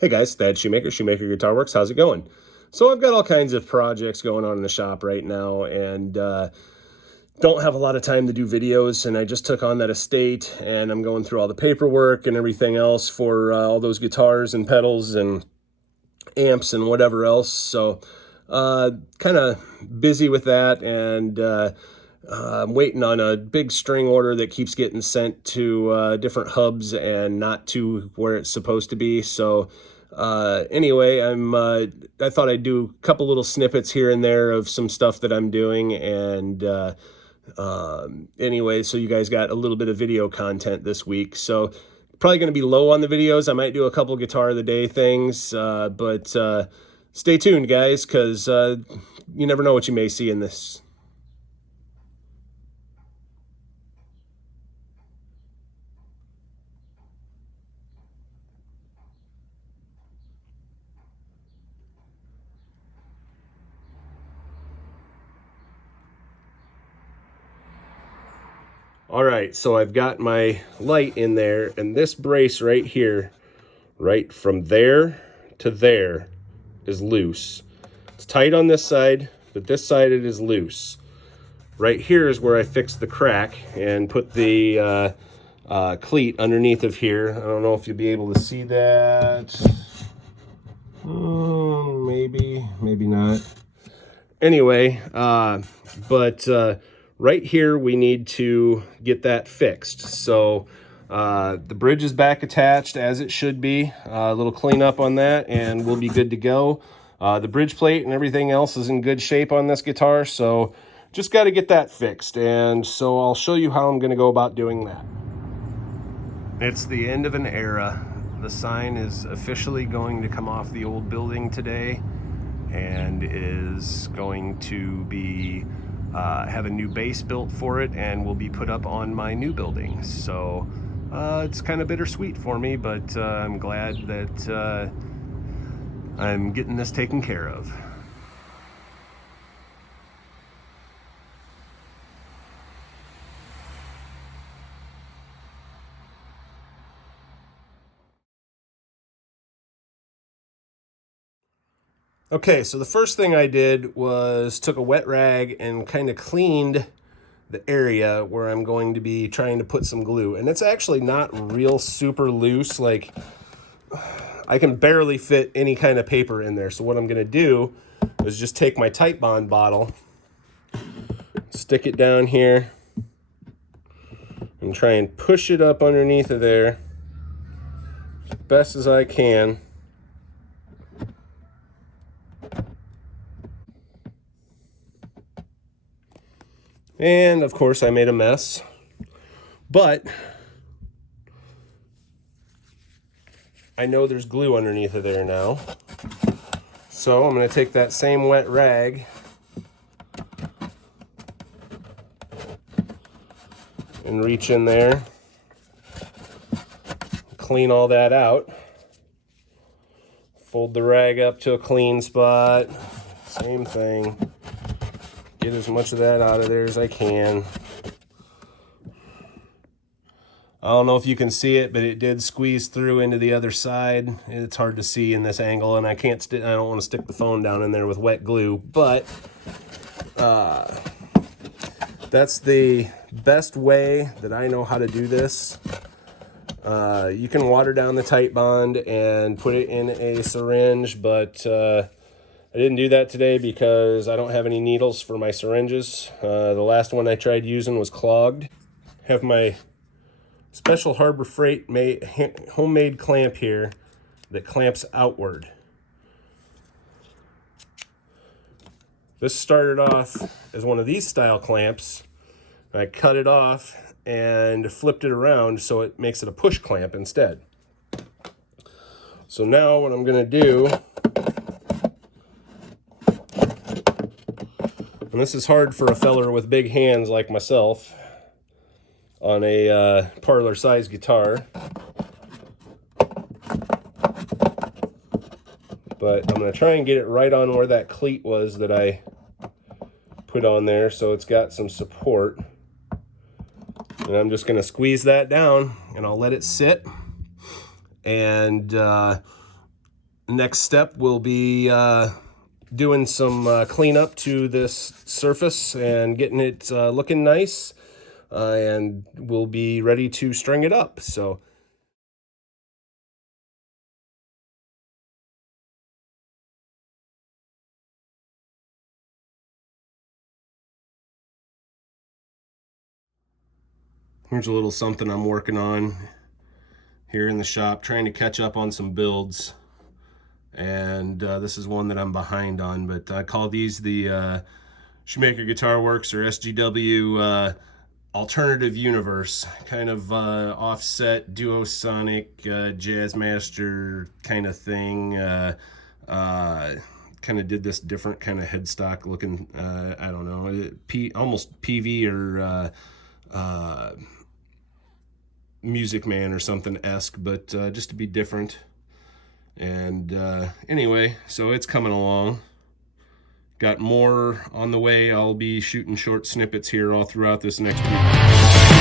Hey guys, Thad Shoemaker, Shoemaker Guitar Works. How's it going? So I've got all kinds of projects going on in the shop right now, and don't have a lot of time to do videos. And I just took on that estate, and I'm going through all the paperwork and everything else for all those guitars and pedals and amps and whatever else. So kind of busy with that, and I'm waiting on a big string order that keeps getting sent to different hubs and not to where it's supposed to be. So anyway, I thought I'd do a couple little snippets here and there of some stuff that I'm doing, and anyway, so you guys got a little bit of video content this week. So probably going to be low on the videos. I might do a couple guitar of the day things, but stay tuned, guys, because you never know what you may see in this. All right, so I've got my light in there, and this brace right here, right from there to there, is loose. It's tight on this side, but this side it is loose. Right here is where I fixed the crack and put the cleat underneath of here. I don't know if you'll be able to see that. Maybe, maybe not. Anyway, right here we need to get that fixed. So the bridge is back attached as it should be. A little cleanup on that and we'll be good to go. The bridge plate and everything else is in good shape on this guitar, so just got to get that fixed. And so I'll show you how I'm going to go about doing that. It's the end of an era. The sign is officially going to come off the old building today and is going to be have a new base built for it and will be put up on my new building. So it's kind of bittersweet for me, but I'm glad that I'm getting this taken care of. Okay, so the first thing I did was took a wet rag and kind of cleaned the area where I'm going to be trying to put some glue. And it's actually not real super loose. Like, I can barely fit any kind of paper in there. So what I'm going to do is just take my Titebond bottle, stick it down here, and try and push it up underneath of there as best as I can. And of course I made a mess, but I know there's glue underneath of there now. So I'm going to take that same wet rag and reach in there, clean all that out, fold the rag up to a clean spot, same thing. Get as much of that out of there as I can. I don't know if you can see it, but it did squeeze through into the other side. It's hard to see in this angle, and I don't want to stick the phone down in there with wet glue, but that's the best way that I know how to do this. You can water down the Titebond and put it in a syringe, but I didn't do that today because I don't have any needles for my syringes. The last one I tried using was clogged. Have my special Harbor Freight homemade clamp here that clamps outward. This started off as one of these style clamps. I cut it off and flipped it around so it makes it a push clamp instead. So now what I'm going to do, and this is hard for a feller with big hands like myself on a parlor size guitar, but I'm going to try and get it right on where that cleat was that I put on there, so it's got some support. And I'm just going to squeeze that down and I'll let it sit. And Next step will be doing some cleanup to this surface and getting it looking nice, and we'll be ready to string it up. So here's a little something I'm working on here in the shop, trying to catch up on some builds. And this is one that I'm behind on, but I call these the Shoemaker Guitar Works, or SGW, alternative universe, kind of offset duosonic jazz master kind of thing. Kind of did this different kind of headstock looking, I don't know, almost PV or Music Man or something esque, but just to be different. And anyway, so it's coming along. Got more on the way. I'll be shooting short snippets here all throughout this next week.